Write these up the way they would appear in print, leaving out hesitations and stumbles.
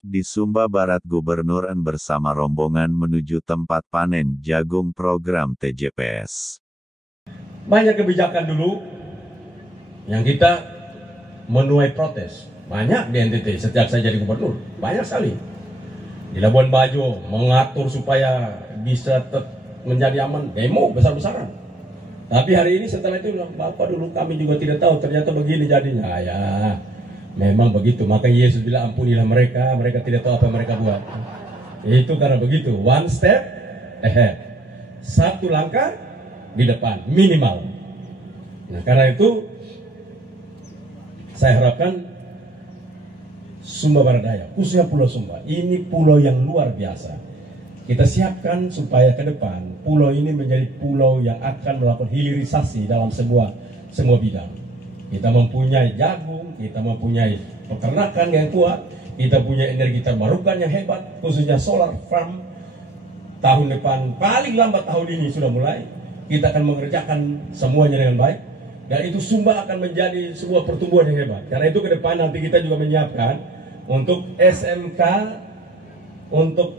Di Sumba Barat, Gubernur N bersama rombongan menuju tempat panen jagung program TJPS. Banyak kebijakan dulu yang kita menuai protes. Banyak di NTT sejak saya jadi gubernur, banyak sekali. Di Labuan Bajo mengatur supaya bisa menjadi aman, demo besar-besaran. Tapi hari ini setelah itu bilang, Bapak dulu kami juga tidak tahu, ternyata begini jadinya. Ya, memang begitu. Maka Yesus bilang ampunilah mereka, mereka tidak tahu apa yang mereka buat. Itu karena begitu, one step ahead, satu langkah di depan minimal. Nah, karena itu saya harapkan Sumba Barat Daya, khususnya Pulau Sumba, ini pulau yang luar biasa. Kita siapkan supaya ke depan pulau ini menjadi pulau yang akan melakukan hilirisasi dalam semua bidang. Kita mempunyai jagung, kita mempunyai peternakan yang kuat, kita punya energi terbarukan yang hebat, khususnya solar farm. Tahun depan, paling lambat tahun ini sudah mulai, kita akan mengerjakan semuanya dengan baik. Dan itu Sumba akan menjadi sebuah pertumbuhan yang hebat. Karena itu ke depan nanti kita juga menyiapkan untuk SMK, untuk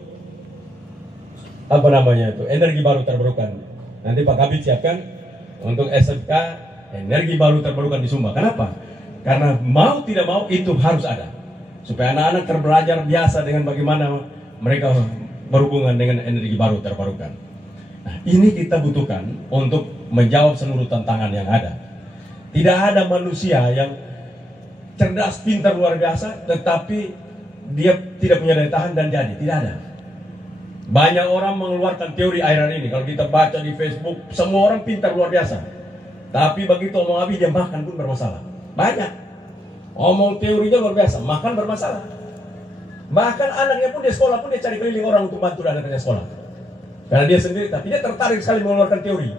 energi baru terbarukan. Nanti Pak Kabit siapkan untuk SMK energi baru terbarukan di Sumba. Kenapa? Karena mau tidak mau itu harus ada, supaya anak-anak terbelajar biasa dengan bagaimana mereka berhubungan dengan energi baru terbarukan. Nah, ini kita butuhkan untuk menjawab seluruh tantangan yang ada. Tidak ada manusia yang cerdas, pintar, luar biasa, tetapi dia tidak punya daya tahan dan jadi. Tidak ada. Banyak orang mengeluarkan teori airan ini. Kalau kita baca di Facebook, semua orang pintar, luar biasa. Tapi begitu omong habis, dia makan pun bermasalah. Banyak. Omong teorinya luar biasa, makan bermasalah. Bahkan anaknya pun di sekolah pun dia cari keliling orang untuk bantu anaknya sekolah. Karena dia sendiri, tapi dia tertarik sekali mengeluarkan teori.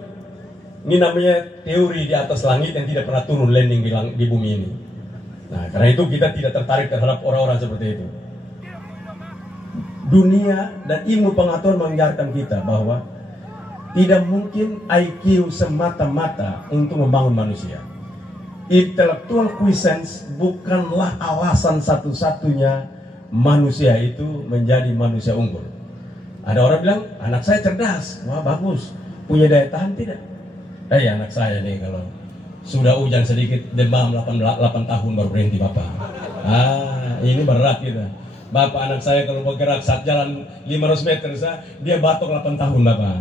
Ini namanya teori di atas langit yang tidak pernah turun landing di bumi ini. Nah, karena itu kita tidak tertarik terhadap orang-orang seperti itu. Dunia dan ilmu pengetahuan mengajarkan kita bahwa tidak mungkin IQ semata-mata untuk membangun manusia. Intellectual quiescence bukanlah alasan satu-satunya manusia itu menjadi manusia unggul. Ada orang bilang, anak saya cerdas, wah bagus, punya daya tahan tidak? Anak saya nih kalau sudah hujan sedikit demam 8 tahun baru berhenti Bapak. Ini berat kita. Bapak anak saya kalau bergerak saat jalan 500 meter dia batuk 8 tahun Bapak.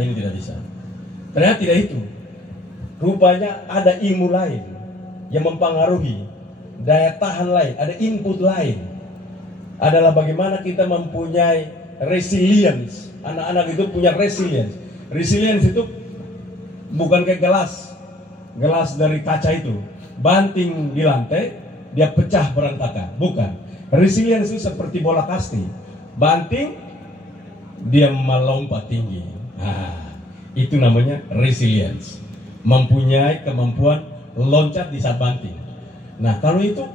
Ini tidak bisa. Ternyata tidak itu. Rupanya ada ilmu lain yang mempengaruhi daya tahan lain, ada input lain. Adalah bagaimana kita mempunyai resilience. Anak-anak itu punya resilience. Resilience itu bukan kayak gelas dari kaca itu, banting di lantai, dia pecah berantakan. Bukan. Resilience itu seperti bola kasti, banting, dia melompat tinggi. Itu namanya resilience. Mempunyai kemampuan loncat di saat banting. Nah, kalau itu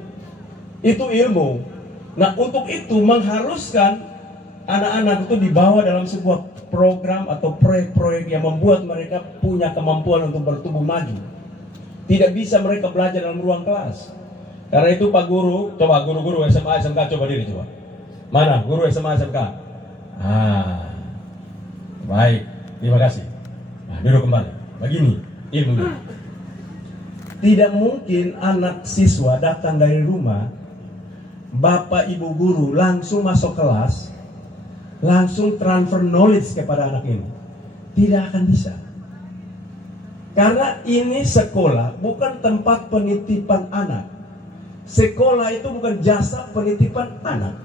ilmu. Nah, untuk itu mengharuskan anak-anak itu dibawa dalam sebuah program atau proyek-proyek yang membuat mereka punya kemampuan untuk bertumbuh maju. Tidak bisa mereka belajar dalam ruang kelas. Karena itu Pak Guru, coba guru-guru SMA SMK coba diri coba. Mana guru SMA SMK? Baik, terima kasih. Duduk kembali. Begini ilmunya. Tidak mungkin anak siswa datang dari rumah, bapak ibu guru langsung masuk kelas, langsung transfer knowledge kepada anak ini. Tidak akan bisa. Karena ini sekolah bukan tempat penitipan anak. Sekolah itu bukan jasa penitipan anak.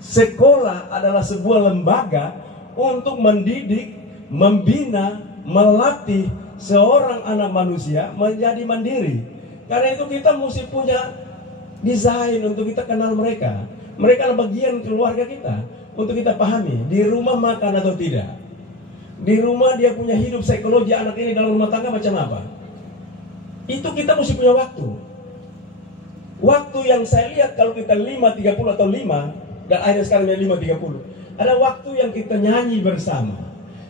Sekolah adalah sebuah lembaga untuk mendidik, membina, melatih seorang anak manusia menjadi mandiri. Karena itu kita mesti punya desain untuk kita kenal mereka. Mereka adalah bagian keluarga kita. Untuk kita pahami, di rumah makan atau tidak. Di rumah dia punya hidup psikologi anak ini dalam rumah tangga macam apa. Itu kita mesti punya waktu. Waktu yang saya lihat kalau kita 5.30 atau 5, dan akhirnya sekarang 5.30. Ada waktu yang kita nyanyi bersama.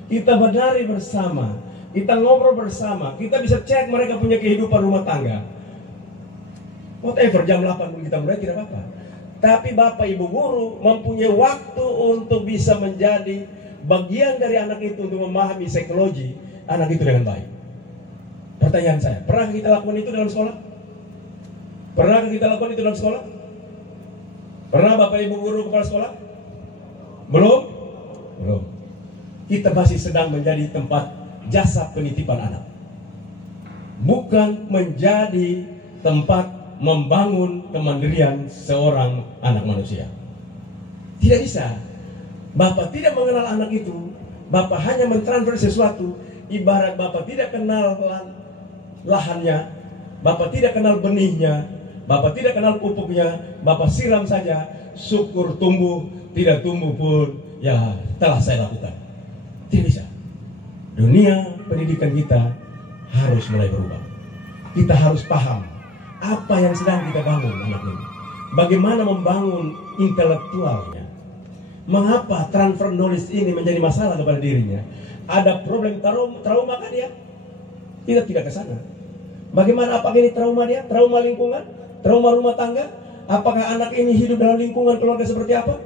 Kita bernari bersama. Kita ngobrol bersama. Kita bisa cek mereka punya kehidupan rumah tangga. Whatever, jam 8 pun kita mulai tidak apa-apa. Tapi Bapak Ibu guru mempunyai waktu untuk bisa menjadi bagian dari anak itu untuk memahami psikologi anak itu dengan baik. Pertanyaan saya, pernah kita lakukan itu dalam sekolah? Pernah kita lakukan itu dalam sekolah? Pernah Bapak Ibu guru kepala sekolah? Belum? Belum. Kita masih sedang menjadi tempat jasa penitipan anak, bukan menjadi tempat membangun kemandirian seorang anak manusia. Tidak bisa. Bapak tidak mengenal anak itu, Bapak hanya mentransfer sesuatu. Ibarat Bapak tidak kenal lahannya, Bapak tidak kenal benihnya, Bapak tidak kenal pupuknya, Bapak siram saja, syukur tumbuh, tidak tumbuh pun, ya telah saya lakukan. Tidak bisa. Dunia pendidikan kita harus mulai berubah. Kita harus paham apa yang sedang kita bangun anak ini. Bagaimana membangun intelektualnya. Mengapa transfer knowledge ini menjadi masalah kepada dirinya? Ada problem trauma kan dia? Kita tidak ke sana. Bagaimana, apakah ini trauma dia? Trauma lingkungan? Trauma rumah tangga? Apakah anak ini hidup dalam lingkungan keluarga seperti apa?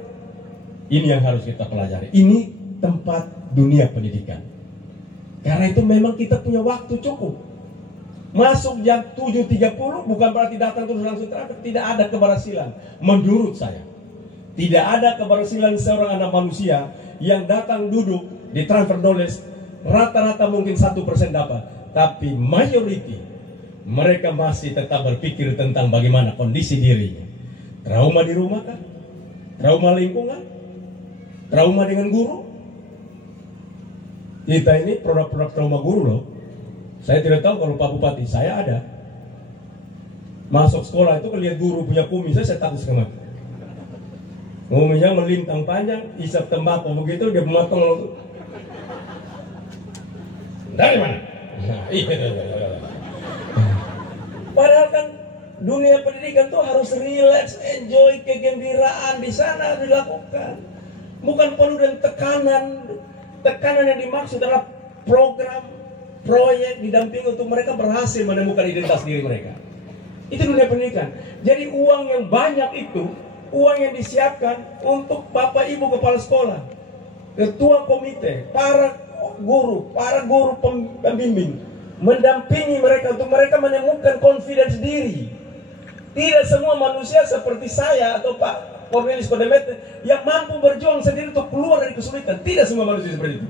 Ini yang harus kita pelajari. Ini tempat dunia pendidikan. Karena itu memang kita punya waktu cukup. Masuk jam 7.30 bukan berarti datang terus langsung terakhir. Tidak ada keberhasilan. Menurut saya, tidak ada keberhasilan seorang anak manusia yang datang duduk di transfer knowledge. Rata-rata mungkin 1% dapat. Tapi majority mereka masih tetap berpikir tentang bagaimana kondisi dirinya. Trauma di rumah kan? Trauma lingkungan? Trauma dengan guru? Kita ini produk-produk trauma guru loh. Saya tidak tahu kalau Pak Bupati, saya ada. Masuk sekolah itu lihat guru punya kumis, saya takut sekali. Kumisnya melintang panjang, isap tembakau begitu, dia memotong. Dari mana? Nah, padahal kan dunia pendidikan tuh harus relax, enjoy, kegembiraan di sana dilakukan. Bukan penuh dengan tekanan. Tekanan yang dimaksud adalah program, proyek didampingi untuk mereka berhasil menemukan identitas diri mereka. Itu dunia pendidikan. Jadi uang yang banyak itu, uang yang disiapkan untuk Bapak Ibu kepala sekolah, ketua komite, para guru pembimbing, mendampingi mereka untuk mereka menemukan confidence diri. Tidak semua manusia seperti saya atau Pak Cornelis Kodemet yang mampu berjuang sendiri untuk keluar dari kesulitan. Tidak semua manusia seperti itu.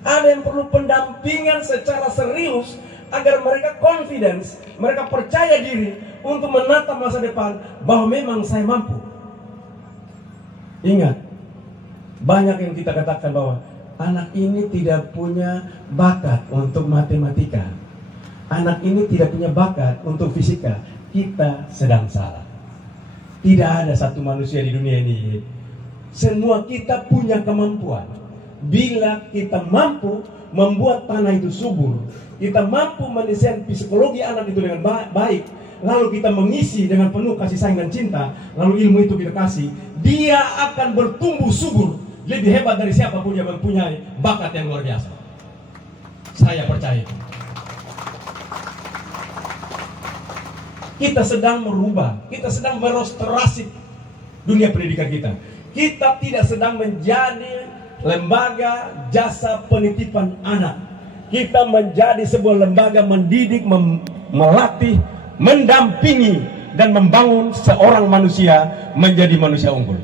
Ada yang perlu pendampingan secara serius agar mereka confidence, mereka percaya diri untuk menatap masa depan bahwa memang saya mampu. Ingat, banyak yang kita katakan bahwa anak ini tidak punya bakat untuk matematika, anak ini tidak punya bakat untuk fisika. Kita sedang salah. Tidak ada satu manusia di dunia ini. Semua kita punya kemampuan. Bila kita mampu membuat tanah itu subur, kita mampu mendesain psikologi anak itu dengan baik, lalu kita mengisi dengan penuh kasih sayang dan cinta, lalu ilmu itu kita kasih, dia akan bertumbuh subur, lebih hebat dari siapapun yang mempunyai bakat yang luar biasa. Saya percaya itu. Kita sedang merubah, kita sedang merestorasi dunia pendidikan kita. Kita tidak sedang menjadi lembaga jasa penitipan anak. Kita menjadi sebuah lembaga mendidik, melatih, mendampingi, dan membangun seorang manusia menjadi manusia unggul.